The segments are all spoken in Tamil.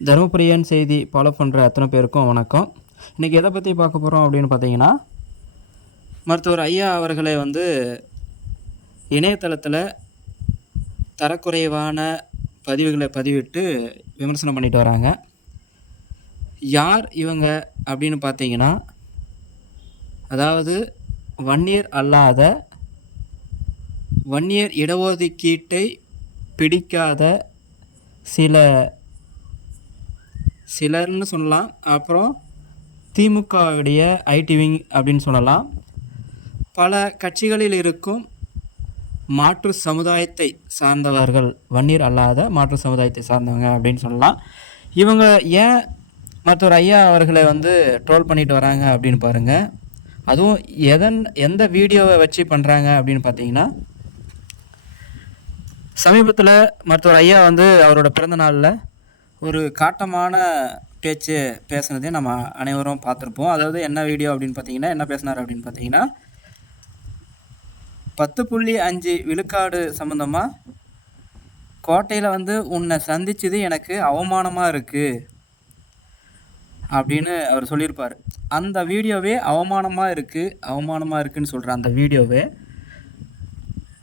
தருமபுரியன் செய்தி ஃபாலோ பண்ணுற அத்தனை பேருக்கும் வணக்கம். இன்றைக்கி எதை பற்றி பார்க்க போகிறோம் அப்படின்னு பார்த்தீங்கன்னா மருத்துவர் ஐயா அவர்களை வந்து இணையதளத்தில் தரக்குறைவான பதிவுகளை பதிவிட்டு விமர்சனம் பண்ணிட்டு வராங்க. யார் இவங்க அப்படின்னு பார்த்தீங்கன்னா அதாவது வன்னியர் அல்லாத வன்னியர் இடஒதுக்கீட்டை பிடிக்காத சில சிலர்னு சொல்லலாம். அப்புறம் திமுகவுடைய ஐடி விங் அப்படின்னு சொல்லலாம். பல கட்சிகளில் இருக்கும் மாற்று சமுதாயத்தை சார்ந்தவர்கள் வன்னியர் அல்லாத மாற்று சமுதாயத்தை சார்ந்தவங்க அப்படின்னு சொல்லலாம். இவங்க ஏன் மற்றொரு ஐயா அவர்களை வந்து ட்ரோல் பண்ணிட்டு வராங்க அப்படின்னு பாருங்கள் அதுவும் எதன் எந்த வீடியோவை வச்சு பண்ணுறாங்க அப்படின்னு பார்த்தீங்கன்னா சமீபத்தில் மருத்துவர் ஐயா வந்து அவரோட பிறந்த நாளில் ஒரு காட்டமான பேச்சு பேசுனதே நம்ம அனைவரும் பார்த்துருப்போம். அதாவது என்ன வீடியோ அப்படின்னு பார்த்தீங்கன்னா என்ன பேசினார் அப்படின்னு பார்த்தீங்கன்னா பத்து புள்ளி அஞ்சு விழுக்காடு சம்மந்தமாக கோட்டையில் வந்து உன்னை சந்திச்சது எனக்கு அவமானமாக இருக்குது அப்படின்னு அவர் சொல்லியிருப்பார். அந்த வீடியோவே அவமானமாக இருக்குது அவமானமாக இருக்குதுன்னு சொல்கிற அந்த வீடியோவே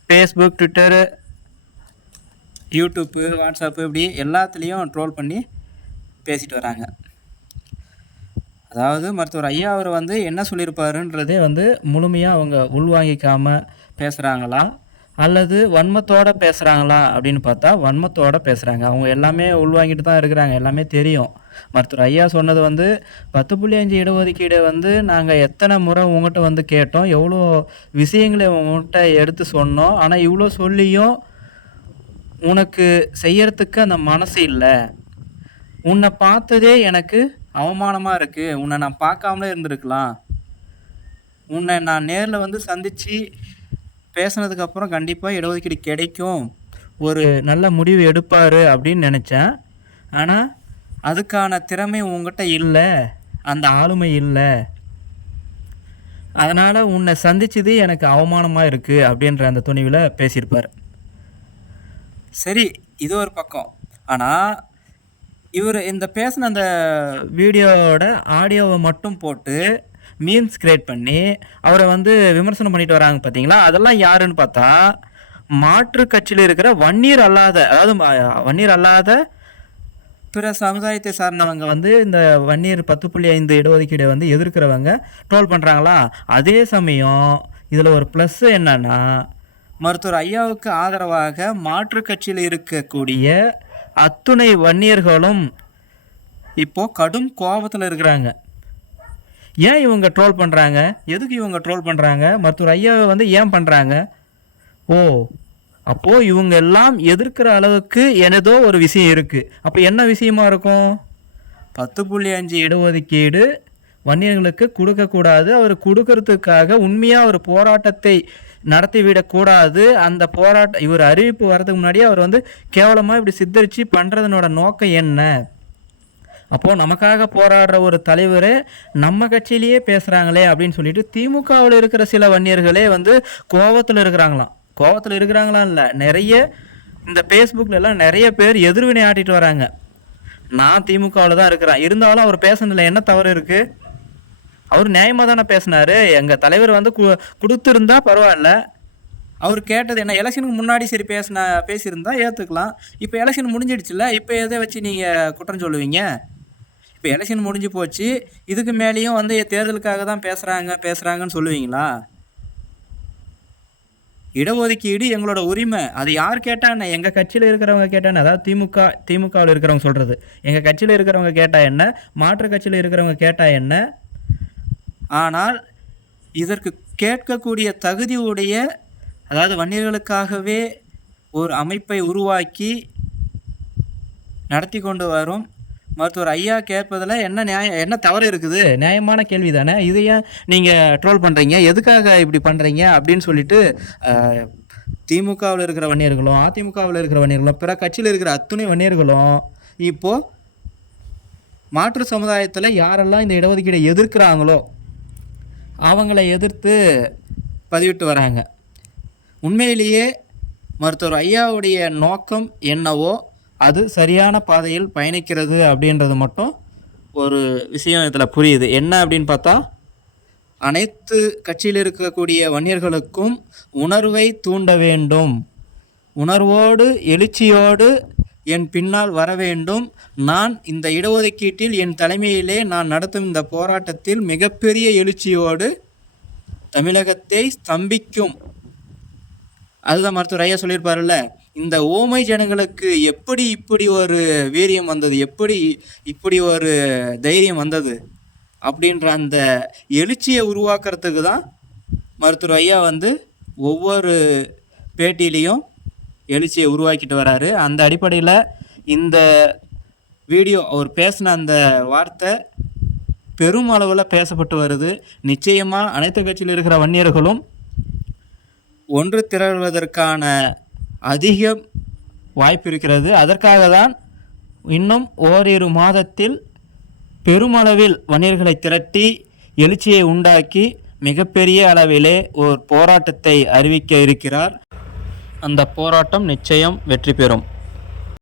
ஃபேஸ்புக் ட்விட்டரு யூடியூப்பு வாட்ஸ்அப்பு இப்படி எல்லாத்துலேயும் ட்ரோல் பண்ணி பேசிட்டு வராங்க. அதாவது மருத்துவர் ஐயா அவர் வந்து என்ன சொல்லியிருப்பாருன்றதே வந்து முழுமையாக அவங்க உள்வாங்கிக்காமல் பேசுகிறாங்களா அல்லது வன்மத்தோடு பேசுகிறாங்களா அப்படின்னு பார்த்தா வன்மத்தோடு பேசுகிறாங்க அவங்க எல்லாமே உள்வாங்கிட்டு தான் இருக்கிறாங்க. எல்லாமே தெரியும். மருத்துவர் ஐயா சொன்னது வந்து பத்து புள்ளி அஞ்சு இடஒதுக்கீடு வந்து நாங்கள் எத்தனை முறை உங்கள்கிட்ட வந்து கேட்டோம். எவ்வளோ விஷயங்களை உங்கள்கிட்ட எடுத்து சொன்னோம். ஆனால் இவ்வளோ சொல்லியும் உனக்கு செய்யறதுக்கு அந்த மனசு இல்லை. உன்னை பார்த்ததே எனக்கு அவமானமாக இருக்குது உன்னை நான் பார்க்காமலே இருந்திருக்கலாம். உன்னை நான் நேரில் வந்து சந்தித்து பேசுனதுக்கப்புறம் கண்டிப்பாக இடஒதுக்கீடு கிடைக்கும். ஒரு நல்ல முடிவு எடுப்பார் அப்படின்னு நினச்சேன். ஆனால் அதுக்கான திறமை உங்ககிட்ட இல்லை. அந்த ஆளுமை இல்லை. அதனால் உன்னை சந்திச்சது எனக்கு அவமானமாக இருக்குது அப்படின்ற அந்த துணிவில் பேசியிருப்பார். சரி இது ஒரு பக்கம். ஆனால் இவர் இந்த பேசின அந்த வீடியோவோட ஆடியோவை மட்டும் போட்டு மீம்ஸ் கிரியேட் பண்ணி அவரை வந்து விமர்சனம் பண்ணிட்டு வராங்க பார்த்தீங்களா அதெல்லாம் யாருன்னு பார்த்தா மாற்று கட்சியில் இருக்கிற வன்னீர் அல்லாத அதாவது வன்னீர் வன்னியர் அல்லாத பிற சமுதாயத்தை சார்ந்தவங்க வந்து இந்த வன்னியர் பத்து புள்ளி ஐந்து இடஒதுக்கீடை வந்து எதிர்க்கிறவங்க ட்ரோல் பண்ணுறாங்களா அதே சமயம் இதில் ஒரு ப்ளஸ் என்னன்னா மருத்துவர் ஐயாவுக்கு ஆதரவாக மாற்று கட்சியில் இருக்கக்கூடிய அத்துணை வன்னியர்களும் இப்போ கடும் கோபத்தில் இருக்கிறாங்க. ஏன் இவங்க ட்ரோல் பண்ணுறாங்க எதுக்கு இவங்க ட்ரோல் பண்ணுறாங்க மருத்துவர் ஐயாவை வந்து ஏன் பண்ணுறாங்க ஓ அப்போது இவங்க எல்லாம் எதிர்க்கிற அளவுக்கு எனதோ ஒரு விஷயம் இருக்குது அப்போ என்ன விஷயமா இருக்கும்? பத்து புள்ளி அஞ்சு இடஒதுக்கீடு வன்னியர்களுக்கு கொடுக்கக்கூடாது அவர் கொடுக்கறதுக்காக உண்மையாக ஒரு போராட்டத்தை நடத்திவிடக்கூடாது. அந்த போராட்ட இவர் அறிவிப்பு வரதுக்கு முன்னாடியே அவர் வந்து கேவலமாக இப்படி சித்தரித்து பண்ணுறதுனோட நோக்கம் என்ன? அப்போது நமக்காக போராடுற ஒரு தலைவரே நம்ம கட்சியிலேயே பேசுகிறாங்களே அப்படின்னு சொல்லிட்டு திமுகவில் இருக்கிற சில வன்னியர்களே வந்து கோவத்தில் இருக்கிறாங்களாம். கோவத்தில் இருக்கிறாங்களாம் இல்லை. நிறைய இந்த ஃபேஸ்புக்கில் எல்லாம் நிறைய பேர் எதிர்வினை ஆட்டிட்டு வராங்க. நான் திமுகவில் தான் இருக்கிறேன். இருந்தாலும் அவர் பேசுனதுல என்ன தவறு இருக்குது அவர் நியாயமாக தானே பேசினாரு? எங்கள் தலைவர் வந்து கு கொடுத்துருந்தா பரவாயில்ல. அவர் கேட்டது என்ன எலெக்ஷனுக்கு முன்னாடி சரி பேசின பேசியிருந்தா ஏற்றுக்கலாம் இப்போ எலெக்ஷன் முடிஞ்சிடுச்சுல இப்போ எதை வச்சு நீங்கள் குற்றம் சொல்லுவீங்க? இப்போ எலெக்ஷன் முடிஞ்சு போச்சு இதுக்கு மேலேயும் வந்து தேர்தலுக்காக தான் பேசுகிறாங்க பேசுகிறாங்கன்னு சொல்லுவீங்களா? இடஒதுக்கீடு எங்களோட உரிமை. அது யார் கேட்டான்னு எங்கள் கட்சியில் இருக்கிறவங்க கேட்டான்னு அதாவது திமுக திமுகவில் இருக்கிறவங்க சொல்கிறது எங்கள் கட்சியில் இருக்கிறவங்க கேட்டால் என்ன? மாற்று கட்சியில் இருக்கிறவங்க கேட்டால் என்ன? ஆனால் இதற்கு கேட்கக்கூடிய தகுதி உடைய அதாவது வன்னியர்களுக்காகவே ஒரு அமைப்பை உருவாக்கி நடத்தி கொண்டு வரும் மருத்துவர் ஐயா கேட்பதில் என்ன நியாயம் என்ன தவறு இருக்குது? நியாயமான கேள்வி தானே இதை ஏன் நீங்கள் ட்ரோல் பண்ணுறீங்க எதுக்காக இப்படி பண்ணுறீங்க அப்படின்னு சொல்லிட்டு திமுகவில் இருக்கிற வன்னியர்களும் அதிமுகவில் இருக்கிற வன்னியர்களும் பிற கட்சியில் இருக்கிற அத்துணை வன்னியர்களும் இப்போது மாற்று சமுதாயத்தில் யாரெல்லாம் இந்த இடஒதுக்கீடை எதிர்க்கிறாங்களோ அவங்கள எதிர்த்து பதிவிட்டு வராங்க. உண்மையிலேயே மருத்துவர் ஐயாவுடைய நோக்கம் என்னவோ அது சரியான பாதையில் பயணிக்கிறது அப்படின்றது மட்டும் ஒரு விஷயம் இதில் புரியுது. என்ன அப்படின்னு பார்த்தா அனைத்து கட்சியில் இருக்கக்கூடிய வன்னியர்களுக்கும் உணர்வை தூண்ட வேண்டும். உணர்வோடு எழுச்சியோடு என் பின்னால் வர வேண்டும். நான் இந்த இடஒதுக்கீட்டில் என் தலைமையிலே நான் நடத்தும் இந்த போராட்டத்தில் மிகப்பெரிய எழுச்சியோடு தமிழகத்தை ஸ்தம்பிக்கும். அதுதான் மருத்துவர் ஐயா சொல்லியிருப்பாருல்ல இந்த ஓமை ஜனங்களுக்கு எப்படி இப்படி ஒரு வீரியம் வந்தது எப்படி இப்படி ஒரு தைரியம் வந்தது அப்படின்ற அந்த எழுச்சியை உருவாக்குறதுக்கு தான் மருத்துவர் ஐயா வந்து ஒவ்வொரு பேட்டியிலையும் எழுச்சியை உருவாக்கிட்டு வராரு. அந்த அடிப்படையில் இந்த வீடியோ அவர் பேசின அந்த வார்த்தை பெரும் அளவில் பேசப்பட்டு வருது. நிச்சயமாக அனைத்து கட்சியில் இருக்கிற வன்னியர்களும் ஒன்று திரள்வதற்கான அதிக வாய்ப்பு இருக்கிறது. அதற்காக தான் இன்னும் ஓரிரு மாதத்தில் பெருமளவில் வன்னியர்களை திரட்டி எழுச்சியை உண்டாக்கி மிகப்பெரிய அளவிலே ஒரு போராட்டத்தை அறிவிக்க இருக்கிறார். அந்த போராட்டம் நிச்சயம் வெற்றி பெறும்.